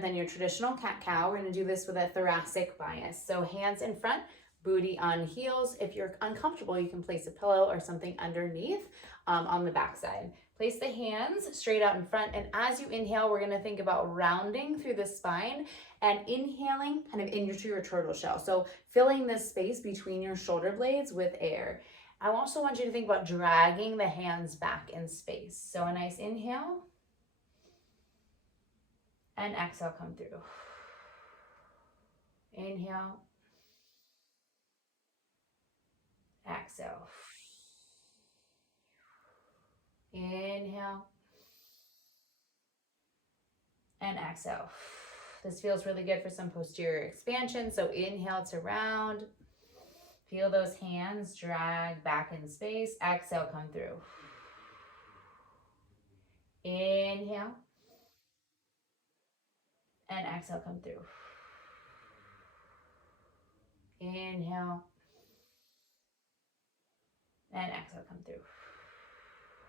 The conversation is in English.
than your traditional cat-cow. We're gonna do this with a thoracic bias. So hands in front, booty on heels. If you're uncomfortable, you can place a pillow or something underneath on the backside. Place the hands straight out in front, and as you inhale, we're gonna think about rounding through the spine and inhaling kind of into your turtle shell. So filling this space between your shoulder blades with air. I also want you to think about dragging the hands back in space. So a nice inhale, and exhale, come through. Inhale, exhale. Inhale, and exhale. This feels really good for some posterior expansion. So inhale to round. Feel those hands drag back in space. Exhale, come through. Inhale, and exhale, come through. Inhale, and exhale, come through.